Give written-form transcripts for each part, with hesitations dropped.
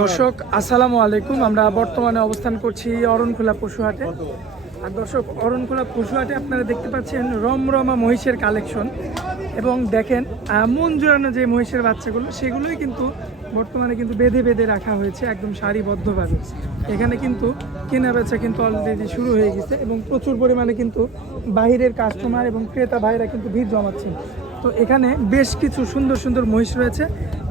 দর্শক আসসালামু আলাইকুম। আমরা বর্তমানে অবস্থান করছি অরণখোলা পশুহাটে। আর দর্শক, অরণখোলা পশুহাটে আপনারা দেখতে পাচ্ছেন রমরমা মহিষের কালেকশন, এবং দেখেন মন জোড়ানো যে মহিষের বাচ্চাগুলো সেগুলোই কিন্তু বর্তমানে কিন্তু বেঁধে বেঁধে রাখা হয়েছে একদম সারিবদ্ধভাবে। এখানে কিন্তু কেনা বেচা কিন্তু অলরেডি শুরু হয়ে গেছে, এবং প্রচুর পরিমাণে কিন্তু বাহিরের কাস্টমার এবং ক্রেতা ভাইরা কিন্তু ভিড় জমাচ্ছেন। তো এখানে বেশ কিছু সুন্দর সুন্দর মহিষ রয়েছে,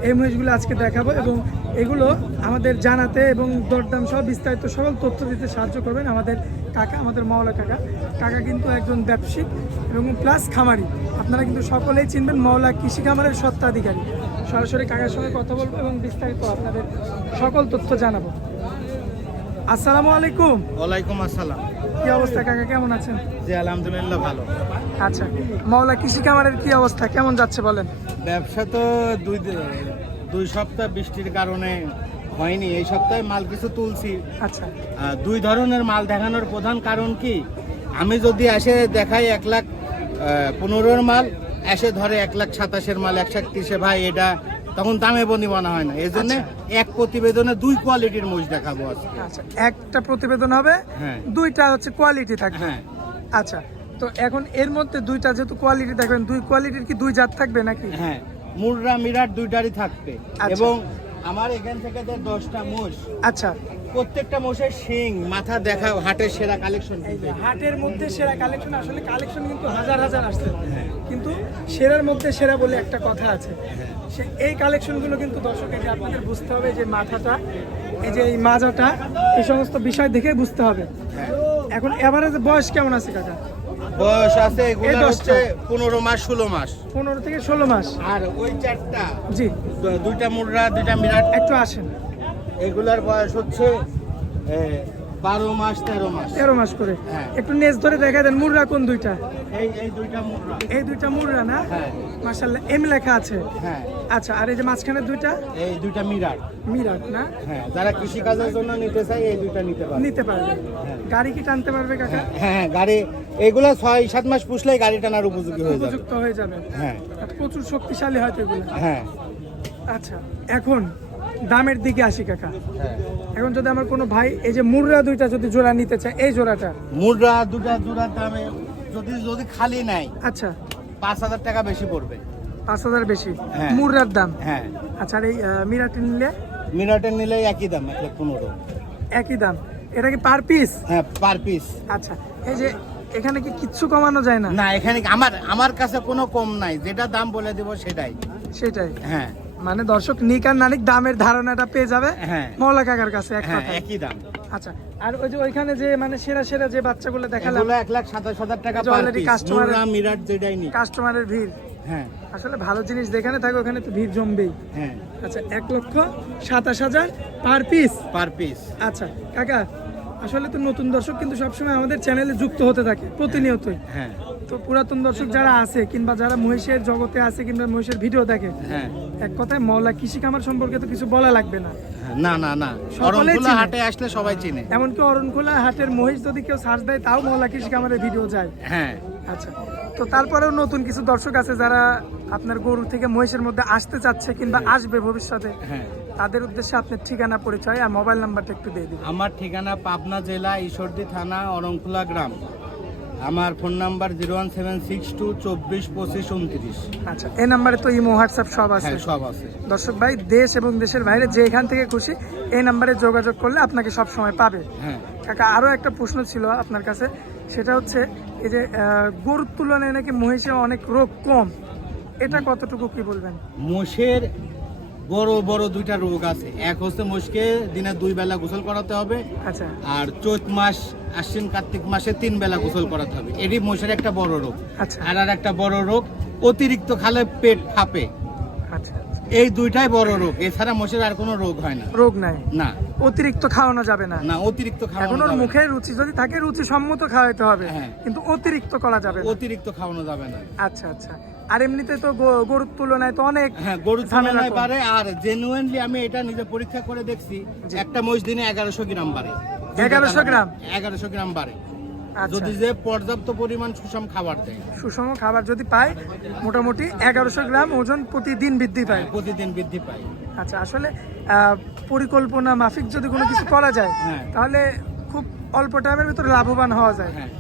এই মহিষগুলো আজকে দেখাবো, এবং এগুলো আমাদের জানাতে এবং দরদাম সহ বিস্তারিত সকল তথ্য দিতে সাহায্য করবেন আমাদের কাকা, আমাদের মাওলা কাকা। কাকা কিন্তু একজন ব্যবসায়িক এবং প্লাস খামারি। আপনারা কিন্তু সকলেই চিনবেন, মাওলা কৃষি খামারের স্বত্বাধিকারী। সরাসরি কাকার সঙ্গে কথা বলবো এবং বিস্তারিত আপনাদের সকল তথ্য জানাবো। আসসালামু আলাইকুম। ওয়ালাইকুম আসসালাম। কি অবস্থা কাকা, কেমন আছেন? জি আলহামদুলিল্লাহ ভালো। আচ্ছা, মাওলা কৃষি খামারের কি অবস্থা, কেমন যাচ্ছে বলেন? ব্যবসা তো দুই সপ্তাহ বৃষ্টির কারণে হয়নি। এই সপ্তাহে মাল কিছু তুলছি। আচ্ছা, দুই ধরনের মাল দেখানোর প্রধান কারণ কি, আমি যদি এসে দেখাই 1,15,000 মাল, এসে ধরে 1,27,000 মাল, 1,30,000 ভাই এটা তখন দামে বনিবনা হয় না। এই জন্য এক প্রতিবেদনে দুই কোয়ালিটির মহিষ দেখাবো আজকে। আচ্ছা, একটা প্রতিবেদন হবে, হ্যাঁ, দুইটা হচ্ছে কোয়ালিটি থাকবে। হ্যাঁ, আচ্ছা, তো এখন এর মধ্যে দুইটা যেহেতু কোয়ালিটি দেখবেন, দুই কোয়ালিটির কি দুই জাত থাকবে নাকি? হ্যাঁ, মুররা মিরাট দুইটারই থাকবে। আচ্ছা। এবং আমার এখান থেকে যে 10টা মোষ, আচ্ছা, প্রত্যেকটা মোষের শিং মাথা দেখা হাটের সেরা কালেকশন। হাটের মধ্যে সেরা কালেকশন, আসলে কালেকশন কিন্তু হাজার হাজার আসছে, কিন্তু সেরার মধ্যে সেরা বলে একটা কথা আছে। এই কালেকশনগুলো কিন্তু দর্শকের যে আপনাদের বুঝতে হবে, যে মাথাটা, এই যে এই মাজাটা, এই সমস্ত বিষয় দেখে বুঝতে হবে। এখন এভারেজ বয়স কেমন আছে কাকা? বয়স আছে এগুলো এই 10টা। হচ্ছে 15 মাস 16 মাস। 15 থেকে 16 মাস। আর ওই চারটা, জি, দুইটা মুররা দুইটা মিরাট, একটু আসেন। এগুলার বয়স হচ্ছে 12 মাস 13 মাস। 13 মাস করে। হ্যাঁ। একটু নেজ ধরে দেখা দেন, মুররা কোন দুইটা? এই দুইটা মুররা। এই দুইটা মুররা না? হ্যাঁ, মাশাআল্লাহ, এম লেখা আছে। হ্যাঁ। আচ্ছা, আর এই যে মাঝখানে দুইটা এই দুইটা মিরাট। মিরাট না? হ্যাঁ, যারা কৃষি কাজের জন্য নিতে চায় এই দুইটা নিতে পারে। নিতে পারবে। গাড়ি কি টানতে পারবে কাকা? হ্যাঁ, গাড়ি এগুলা 6-7 মাস পুষলেই গাড়ি টানার উপযোগী হয়ে যাবে। উপযুক্ত হয়ে যাবে। হ্যাঁ, আর প্রচুর শক্তিশালী হয়তো এগুলো। হ্যাঁ, আচ্ছা, এখন দামের দিকে আসি কাকা। হ্যাঁ। এখন যদি আমার কোনো ভাই এই যে মুররা দুইটা যদি জোড়া নিতে চায়, এই জোড়াটা, মুররা দুটা জোড়ার দামে যদি খালি নেয় আচ্ছা, 5,000 টাকা বেশি পড়বে। 5,000 বেশি হ্যাঁ। মুররার দাম? হ্যাঁ, আচ্ছা, আর এই মিরাটি নিলে? মিরাটের নিলে একই দাম, 1,15,000। একই দাম। এটা কি পার পিস? হ্যাঁ, পার পিস। আচ্ছা, এই যে এখানে কি কিচ্ছু কমানো যায় না? না, এখানে আমার কাছে কোনো কম নাই, যেটা দাম বলে দেব সেটাই। সেটাই। হ্যাঁ, মানে দর্শক নিক আর নানিক দামের ধারণাটা পেয়ে যাবে হ্যাঁ, মাওলা কাকার কাছে এক হ্যাঁ, কথায়। একই দাম। আচ্ছা, আর ওই যে ওইখানে যে মানে সেরা সেরা যে বাচ্চাগুলো দেখালাম, এগুলো 1,27,000 টাকা যে পার already পিস। customer- মুররা মিরাট যেটাই নি। কাস্টমারের ভিড়। হ্যাঁ, আসলে ভালো জিনিস যেখানে থাকে ওখানে তো ভিড় জমবেই। হ্যাঁ, আচ্ছা, 1,27,000 পার পিস। Per piece. আচ্ছা কাকা, আসলে তো নতুন দর্শক কিন্তু সবসময় আমাদের চ্যানেলে যুক্ত হতে থাকে প্রতিনিয়তই। হ্যাঁ, তো পুরাতন দর্শক যারা আছে, কিংবা যারা মহিষের জগতে আছে, কিংবা মহিষের ভিডিও দেখে, হ্যাঁ, এক কথায় মাওলা কৃষি খামার সম্পর্কে তো কিছু বলা লাগবে না। হ্যাঁ। না, না, না, সকলেই অরণখোলা চিনে। হাটে আসলে সবাই চিনে। এমনকি অরণখোলা হাটের মহিষ যদি কেউ সার্চ দেয়, তাও মাওলা কৃষি খামারের ভিডিও যায়। হ্যাঁ, আচ্ছা, তো তারপরেও নতুন কিছু দর্শক আছে যারা আপনার গরু থেকে মহিষের মধ্যে আসতে চাচ্ছে কিংবা আসবে ভবিষ্যতে, হ্যাঁ। তাদের উদ্দেশ্যে আপনার ঠিকানা, পরিচয় আর মোবাইল নাম্বারটা একটু দিয়ে দিন। আমার ঠিকানা পাবনা জেলা ঈশ্বরদী থানা অরণখোলা গ্রাম। আমার ফোন নাম্বার 01762242529। আচ্ছা, এই নাম্বারে তো ইমো, হোয়াটসঅ্যাপ সব আছে? হ্যাঁ, সব আছে। দর্শক ভাই, দেশ এবং দেশের বাইরে যে এখান থেকে খুশি এই নাম্বারে যোগাযোগ করলে আপনাকে সব সময় পাবে। হ্যাঁ, কাকা, আরও একটা প্রশ্ন ছিল আপনার কাছে, সেটা হচ্ছে এই যে গরুর তুলনায় নাকি মহিষে অনেক রোগ কম, এটা কতটুকু কি বলবেন? মোষের বড় বড় দুইটা রোগ আছে। এক হচ্ছে মোষকে দিনে 2 বেলা গোসল করাতে হবে, আচ্ছা, আর চৈত মাস, আশ্বিন কার্তিক মাসে 3 বেলা গোসল করাতে হবে। এটি মোষের একটা বড় রোগ। আচ্ছা, আর একটা বড় রোগ, অতিরিক্ত খালে পেট ফাঁপে। আচ্ছা, এই দুইটাই বড় রোগ, এছাড়া মোষের আর কোনো রোগ হয় না। রোগ নাই, না, অতিরিক্ত খাওয়ানো যাবে না। না, অতিরিক্ত এখন খাওয়ানো ওর যাবে না। মুখে রুচি যদি থাকে, রুচি সম্মত খাওয়াইতে হবে, হ্যাঁ। কিন্তু অতিরিক্ত করা যাবে না। অতিরিক্ত খাওয়ানো যাবে না। আচ্ছা, আচ্ছা। আর এমনিতে তো গরুর তুলনায় তো অনেক হ্যাঁ, গরুর ঝামেলা তুলনায় কম। বাড়ে। আর জেনুইনলি আমি এটা নিজে পরীক্ষা করে দেখছি, জি। একটা মহিষ দিনে 1100 গ্রাম বাড়ে। 1100 গ্রাম? 1100 গ্রাম বাড়ে, আচ্ছা, যদি যে পর্যাপ্ত পরিমাণ সুষম খাবার দেয়। সুষম খাবার যদি পায়, মোটামুটি 1100 গ্রাম ওজন প্রতিদিন বৃদ্ধি পায়। প্রতিদিন বৃদ্ধি পায়। আচ্ছা, আসলে পরিকল্পনা মাফিক যদি কোনো কিছু করা যায় হ্যাঁ। তাহলে খুব অল্প টাইমের ভিতরে লাভবান হওয়া যায়। হ্যাঁ।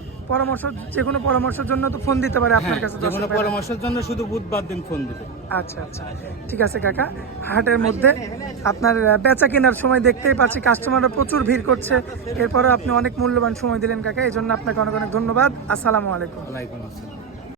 যে কোনো পরামর্শের জন্য তো ফোন দিতে পারে আপনার হ্যাঁ, কাছে যে কোনো দর্শক ভাইরা। পরামর্শের জন্য শুধু বুধবার দিন ফোন দিবে। আচ্ছা আচ্ছা, ঠিক আছে কাকা। হাটের মধ্যে আপনার বেচা কেনার সময় দেখতেই পাচ্ছি কাস্টমাররা প্রচুর ভিড় করছে, এরপরে আপনি অনেক মূল্যবান সময় দিলেন কাকা, এই জন্য আপনাকে অনেক অনেক ধন্যবাদ। আসসালামু আলাইকুম। ওয়ালাইকুম আসসালাম।